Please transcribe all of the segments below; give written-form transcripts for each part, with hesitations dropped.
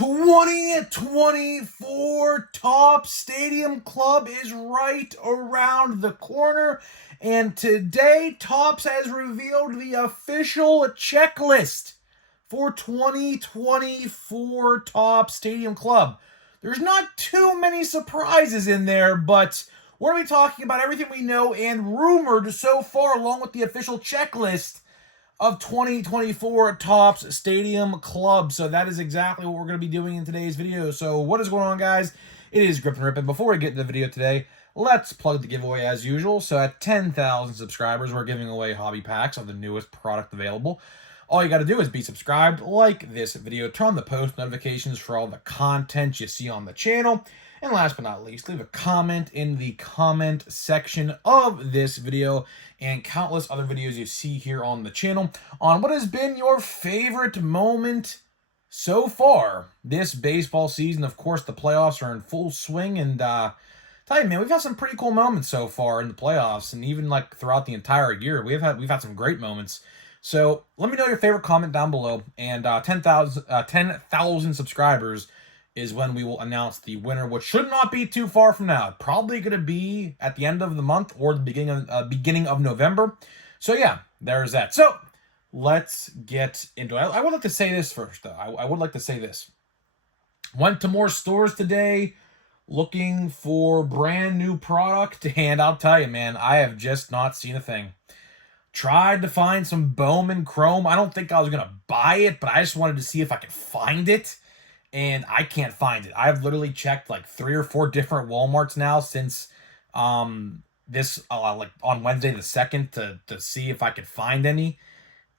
2024 Topps Stadium Club is right around the corner, and today Topps has revealed the official checklist for 2024 Topps Stadium Club. There's not too many surprises in there, but we're going to be talking about everything we know and rumored so far, along with the official checklist of 2024 Topps Stadium Club. So that is exactly what we're going to be doing in today's video. So what is going on, guys? It is Grip and Rip, and before we get into the video today, let's plug the giveaway as usual. So at 10,000 subscribers, we're giving away hobby packs of the newest product available. All you got to do is be subscribed, like this video, turn on the post notifications for all the content you see on the channel, and last but not least, leave a comment in the comment section of this video and countless other videos you see here on the channel on what has been your favorite moment so far this baseball season. Of course, the playoffs are in full swing, and tell you, man, we've had some pretty cool moments so far in the playoffs, and even like throughout the entire year, we've had some great moments. So let me know your favorite comment down below, and 10,000 subscribers is when we will announce the winner, which should not be too far from now. Probably going to be at the end of the month or the beginning of November. So yeah, there's that. So let's get into it. I would like to say this first, though. I would like to say this. Went to more stores today looking for brand new product, and I'll tell you, man, I have just not seen a thing. Tried to find some Bowman Chrome. I don't think I was going to buy it, but I just wanted to see if I could find it. And I can't find it. I've literally checked like 3 or 4 different Walmarts now since this like on Wednesday the 2nd to see if I could find any.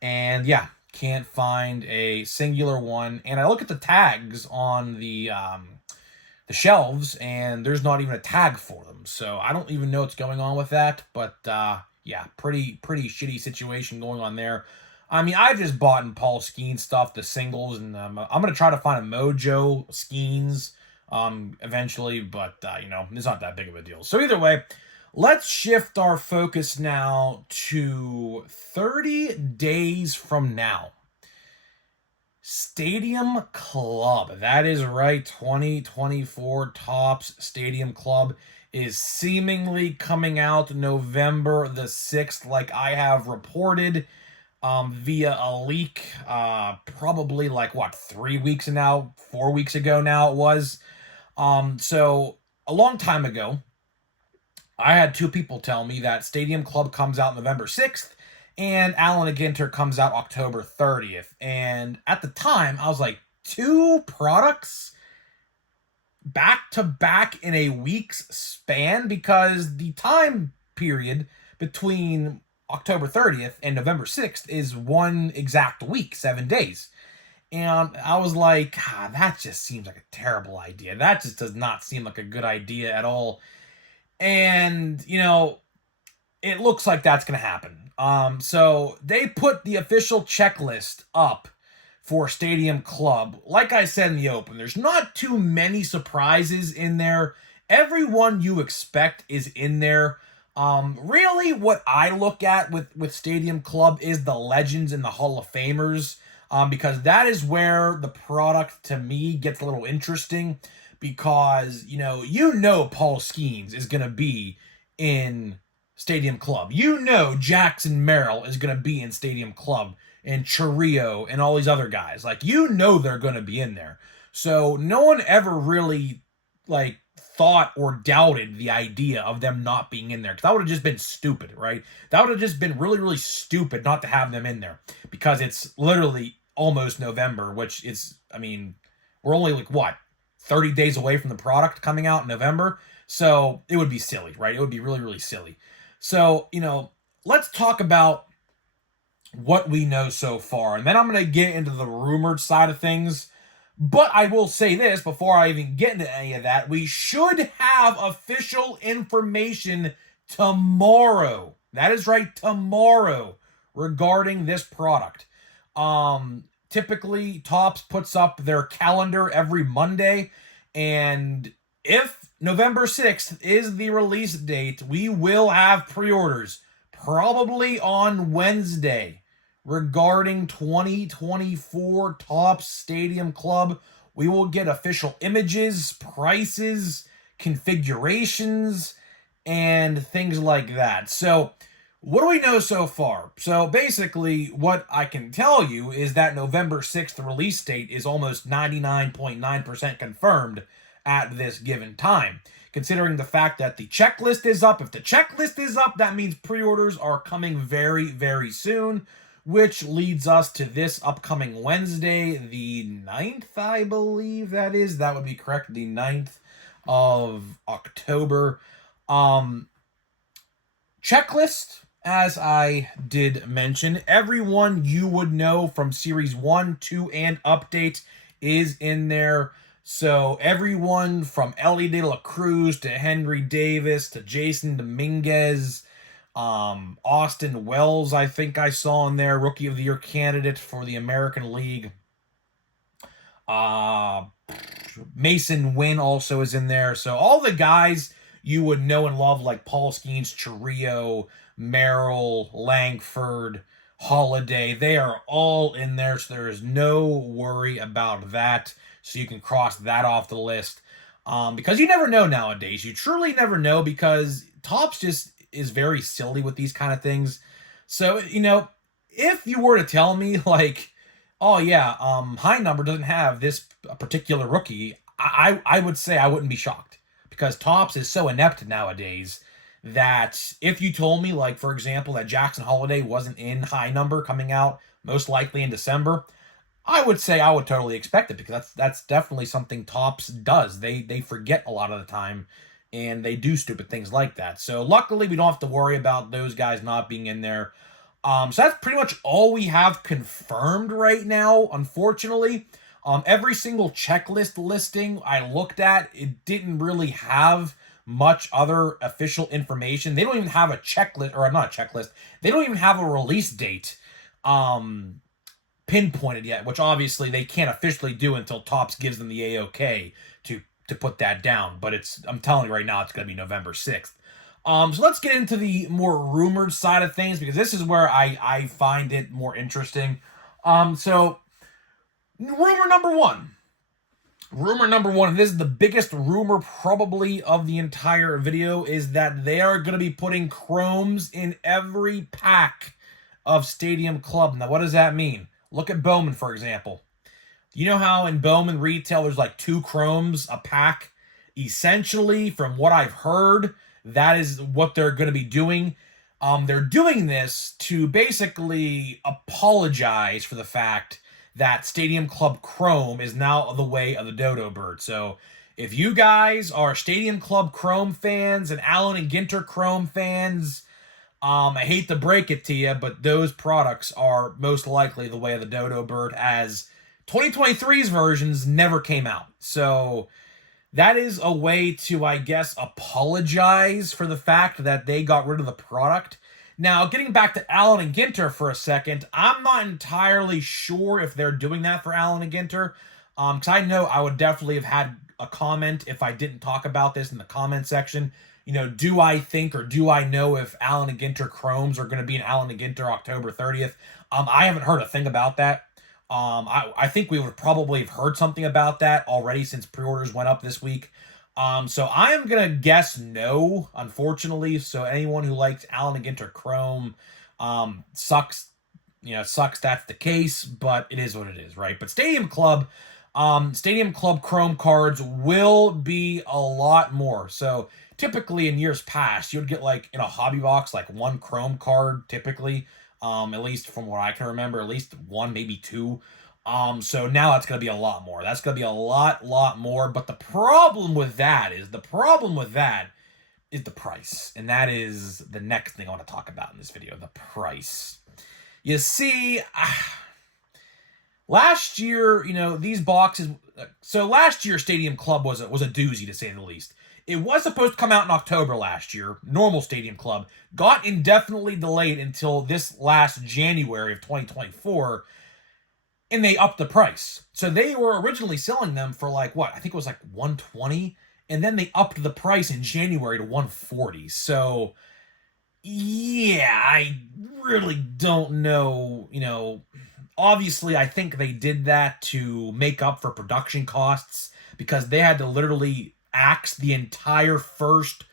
And yeah, can't find a singular one. And I look at the tags on the shelves, and there's not even a tag for them. So I don't even know what's going on with that. But yeah, pretty shitty situation going on there. I mean, I just bought in Paul Skeens stuff, the singles, and I'm going to try to find a Mojo Skeens eventually, but, you know, it's not that big of a deal. So either way, let's shift our focus now to 30 days from now. Stadium Club. That is right, 2024 Topps Stadium Club is seemingly coming out November the 6th, like I have reported. Via a leak, probably like, 3 weeks now, 4 weeks ago now it was. So a long time ago, I had 2 people tell me that Stadium Club comes out November 6th, and Allen Ginter comes out October 30th. And at the time, I was like, 2 products back to back in a week's span? Because the time period between October 30th and November 6th is one exact week, 7 days. And I was like, that just seems like a terrible idea. That just does not seem like a good idea at all. And, you know, it looks like that's going to happen. So they put the official checklist up for Stadium Club. Like I said in the open, there's not too many surprises in there. Everyone you expect is in there. Really what I look at with Stadium Club is the legends and the Hall of Famers, because that is where the product to me gets a little interesting, because, you know Paul Skeens is going to be in Stadium Club. You know Jackson Merrill is going to be in Stadium Club, and Chourio and all these other guys. Like, you know they're going to be in there. So no one ever really, like, thought or doubted the idea of them not being in there, because that would have just been stupid, right? That would have just been really stupid not to have them in there, because it's literally almost November, which is, I mean, we're only like 30 days away from the product coming out in November. So it would be silly, right? It would be really silly. So, you know, let's talk about what we know so far, and then I'm going to get into the rumored side of things. But I will say this before I even get into any of that: we should have official information tomorrow. That is right, tomorrow, regarding this product. Typically, Topps puts up their calendar every Monday, and if November 6th is the release date, we will have pre-orders probably on Wednesday regarding 2024 Topps Stadium Club. We will get official images, prices, configurations, and things like that. So, what do we know so far? So, basically, what I can tell you is that November 6th release date is almost 99.9% confirmed at this given time. Considering the fact that the checklist is up. If the checklist is up, that means pre-orders are coming very, very soon, which leads us to this upcoming Wednesday, the 9th, I believe that is. That would be correct, the 9th of October. Checklist, as I did mention, everyone you would know from Series 1, 2, and Update is in there. So everyone from Ellie De La Cruz to Henry Davis to Jason Dominguez, Austin Wells, I think I saw in there, Rookie of the Year candidate for the American League. Mason Wynn also is in there. So all the guys you would know and love, like Paul Skeens, Chirrillo, Merrill, Langford, Holiday, they are all in there. So there is no worry about that. So you can cross that off the list. Because you never know nowadays. You truly never know, because Topps just is very silly with these kind of things. So, if you were to tell me, like, oh yeah, High Number doesn't have this particular rookie, I would say I wouldn't be shocked. Because Topps is so inept nowadays that if you told me, like, for example, that Jackson Holiday wasn't in High Number coming out most likely in December, I would say I would totally expect it, because that's definitely something Topps does. They forget a lot of the time, and they do stupid things like that. So luckily, we don't have to worry about those guys not being in there. So that's pretty much all we have confirmed right now, unfortunately. Every single checklist listing I looked at, it didn't really have much other official information. They don't even have a checklist, or not a checklist. They don't even have a release date pinpointed yet, which obviously they can't officially do until Topps gives them the A-OK to put that down. But I'm telling you right now, it's going to be November 6th. So let's get into the more rumored side of things, because this is where I find it more interesting. So rumor number one. Rumor number one, and this is the biggest rumor probably of the entire video, is that they are going to be putting chromes in every pack of Stadium Club. Now, what does that mean? Look at Bowman, for example. You know how in Bowman retail there's like 2 chromes a pack? Essentially, from what I've heard, that is what they're going to be doing. They're doing this to basically apologize for the fact that Stadium Club Chrome is now the way of the Dodo Bird. So if you guys are Stadium Club Chrome fans and Allen and Ginter Chrome fans, I hate to break it to you, but those products are most likely the way of the Dodo Bird, as 2023's versions never came out. So that is a way to, I guess, apologize for the fact that they got rid of the product. Now, getting back to Allen and Ginter for a second, I'm not entirely sure if they're doing that for Allen and Ginter, because I know I would definitely have had a comment if I didn't talk about this in the comment section. Do I think, or do I know if Allen and Ginter chromes are going to be in Allen and Ginter October 30th? I haven't heard a thing about that. I think we would probably have heard something about that already, since pre-orders went up this week. So I am going to guess no, unfortunately. So anyone who likes Allen and Ginter Chrome, sucks, sucks that's the case, but it is what it is, right? But Stadium Club Chrome cards will be a lot more. So typically in years past, you'd get, like, in a hobby box, like 1 Chrome card, typically. At least from what I can remember, at least 1, maybe 2. So now that's going to be a lot more. That's going to be a lot more. But the problem with that is the price. And that is the next thing I want to talk about in this video, the price. You see, last year, these boxes. So last year, Stadium Club was a doozy, to say the least. It was supposed to come out in October last year, normal Stadium Club, got indefinitely delayed until this last January of 2024, and they upped the price. So they were originally selling them for, like, what? I think it was like $120, and then they upped the price in January to $140. So, yeah, I really don't know, Obviously, I think they did that to make up for production costs because they had to literally axe the entire first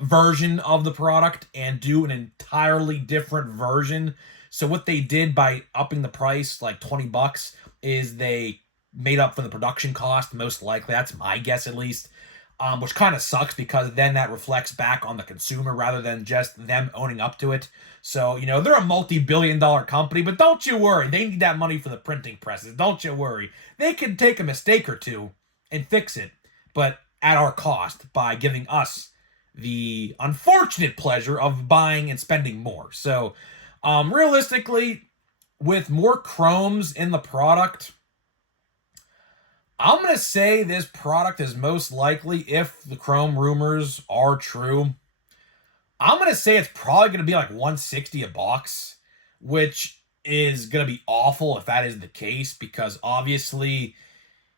version of the product and do an entirely different version. So what they did by upping the price like $20 is they made up for the production cost, most likely. That's my guess at least. Which kind of sucks because then that reflects back on the consumer rather than just them owning up to it. So, they're a multi-billion-dollar company, but don't you worry. They need that money for the printing presses. Don't you worry. They can take a mistake or two and fix it, but at our cost by giving us the unfortunate pleasure of buying and spending more. So, realistically, with more chromes in the product, I'm going to say this product is most likely, if the chrome rumors are true, I'm going to say it's probably going to be like $160 a box, which is going to be awful if that is the case, because obviously,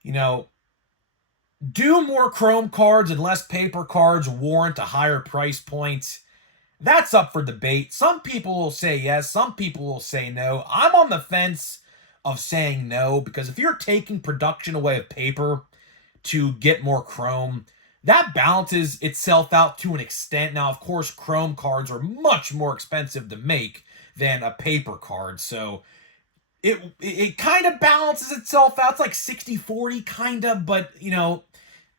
do more chrome cards and less paper cards warrant a higher price point? That's up for debate. Some people will say yes, some people will say no. I'm on the fence of saying no, because if you're taking production away of paper to get more chrome, that balances itself out to an extent. Now, of course, chrome cards are much more expensive to make than a paper card, so it kind of balances itself out. It's like 60-40 kind of, but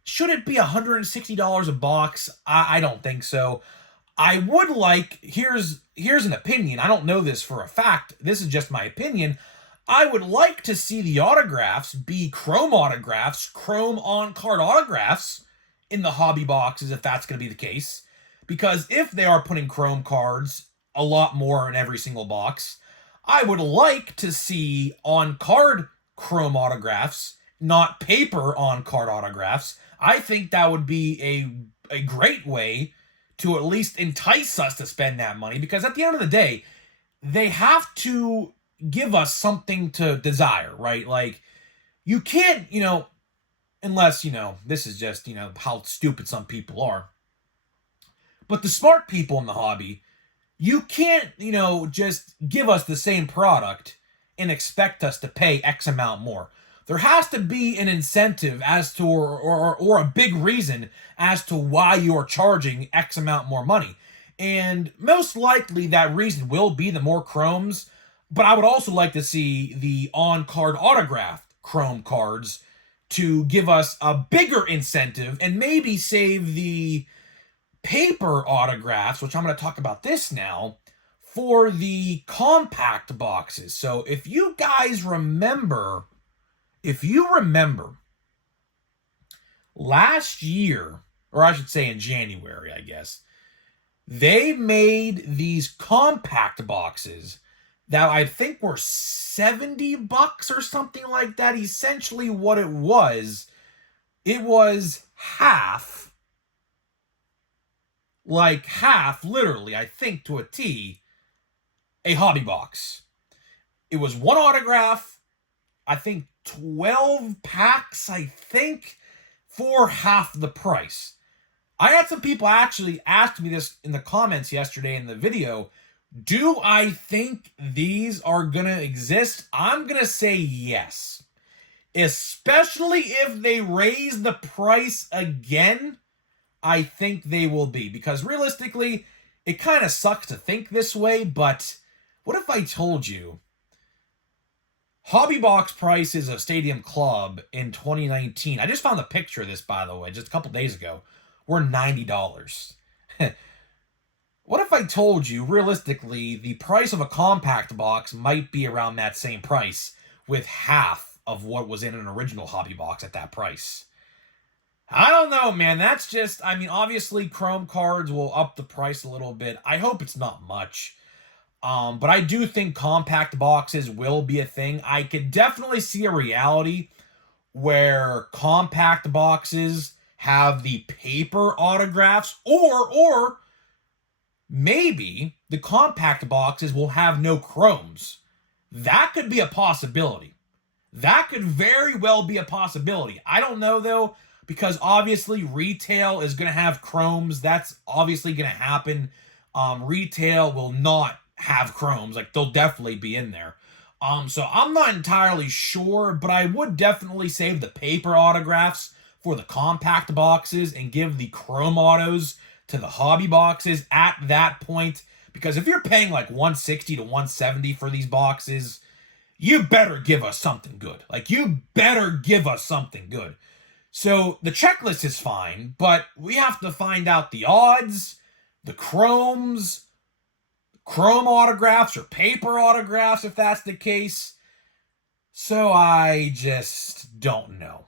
should it be $160 a box? I don't think so. I would like, here's an opinion. I don't know this for a fact. This is just my opinion. I would like to see the autographs be chrome autographs, chrome on-card autographs in the hobby boxes, if that's going to be the case. Because if they are putting chrome cards a lot more in every single box, I would like to see on-card chrome autographs, not paper on-card autographs. I think that would be a great way to at least entice us to spend that money, because at the end of the day, they have to give us something to desire, right? Like, you can't, unless, this is just, how stupid some people are. But the smart people in the hobby, you can't, just give us the same product and expect us to pay X amount more. There has to be an incentive as to, or a big reason as to why you're charging X amount more money. And most likely that reason will be the more chromes, but I would also like to see the on-card autographed chrome cards to give us a bigger incentive and maybe save the paper autographs, which I'm going to talk about this now, for the compact boxes. So if you guys remember, last year, or I should say in January, I guess, they made these compact boxes that I think were $70 or something like that. Essentially what it was half, literally, I think to a T, a hobby box. It was one autograph, I think 12 packs, for half the price. I had some people actually ask me this in the comments yesterday in the video. Do I think these are going to exist? I'm going to say yes. Especially if they raise the price again, I think they will be. Because realistically, it kind of sucks to think this way, but what if I told you hobby box prices of Stadium Club in 2019, I just found a picture of this, by the way, just a couple days ago, were $90. What if I told you, realistically, the price of a compact box might be around that same price, with half of what was in an original hobby box at that price? I don't know, man. That's just, obviously chrome cards will up the price a little bit. I hope it's not much. But I do think compact boxes will be a thing. I could definitely see a reality where compact boxes have the paper autographs, or maybe the compact boxes will have no chromes. That could be a possibility. That could very well be a possibility. I don't know, though, because obviously retail is going to have chromes. That's obviously going to happen. Retail will not have chromes. Like, they'll definitely be in there. So I'm not entirely sure, but I would definitely save the paper autographs for the compact boxes and give the chrome autos to the hobby boxes at that point. Because if you're paying like 160 to 170 for these boxes, you better give us something good. Like, you better give us something good. So the checklist is fine, but we have to find out the odds, the chromes, chrome autographs or paper autographs if that's the case. So I just don't know.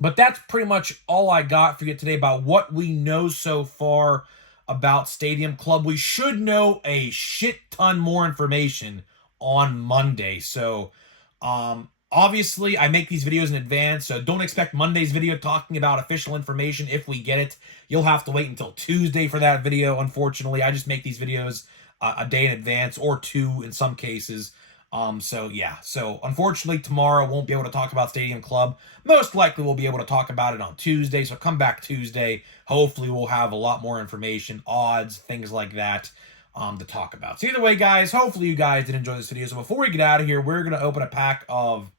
But that's pretty much all I got for you today about what we know so far about Stadium Club. We should know a shit ton more information on Monday. So, obviously, I make these videos in advance, so don't expect Monday's video talking about official information if we get it. You'll have to wait until Tuesday for that video, unfortunately. I just make these videos a day in advance, or two in some cases. So yeah, so unfortunately tomorrow won't be able to talk about Stadium Club. Most likely we'll be able to talk about it on Tuesday, so come back Tuesday. Hopefully we'll have a lot more information, odds, things like that, to talk about. So either way, guys, hopefully you guys did enjoy this video. So before we get out of here, we're going to open a pack of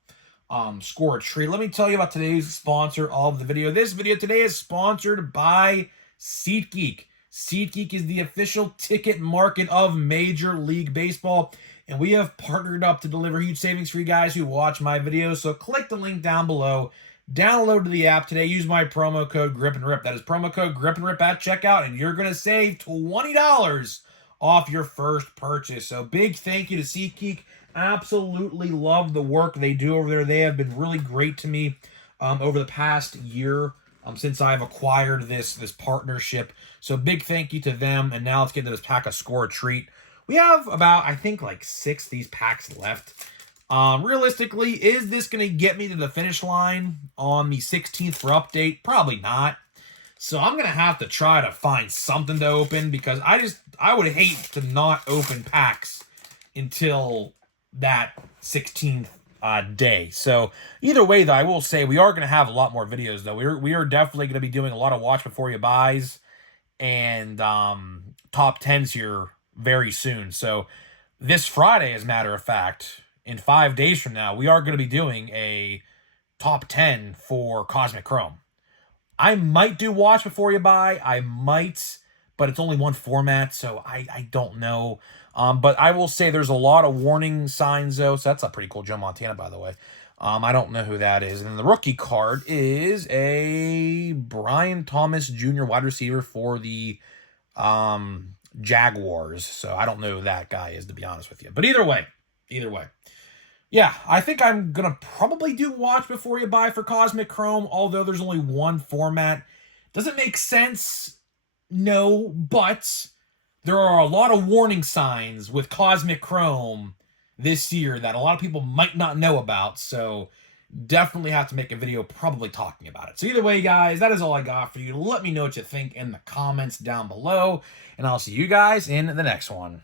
Score a Treat. Let me tell you about today's sponsor of the video. This video today is sponsored by SeatGeek. SeatGeek is the official ticket market of Major League Baseball, and we have partnered up to deliver huge savings for you guys who watch my videos. So click the link down below, download the app today, use my promo code GRIPANDRIP. That is promo code GRIPANDRIP at checkout, and you're going to save $20 off your first purchase. So big thank you to SeatGeek. Absolutely love the work they do over there. They have been really great to me over the past year since I've acquired this partnership. So big thank you to them. And now let's get to this pack of Score a Treat. We have about, I think, like 6 of these packs left. Realistically, is this going to get me to the finish line on the 16th for update? Probably not. So I'm going to have to try to find something to open, because I would hate to not open packs until that 16th day. So either way, though, I will say we are going to have a lot more videos, though. We are definitely going to be doing a lot of watch before you buys and top 10s here very soon. So this Friday, as a matter of fact, in 5 days from now, we are going to be doing a top 10 for Cosmic Chrome. I might do watch before you buy. I might, but it's only one format, so I don't know. But I will say there's a lot of warning signs, though. So that's a pretty cool Joe Montana, by the way. I don't know who that is. And then the rookie card is a Brian Thomas Jr. wide receiver for the Jaguars. So I don't know who that guy is, to be honest with you. But either way. Yeah, I think I'm going to probably do watch before you buy for Cosmic Chrome, although there's only one format. Does it make sense? No, but there are a lot of warning signs with Cosmic Chrome this year that a lot of people might not know about, so definitely have to make a video probably talking about it. So either way, guys, that is all I got for you. Let me know what you think in the comments down below, and I'll see you guys in the next one.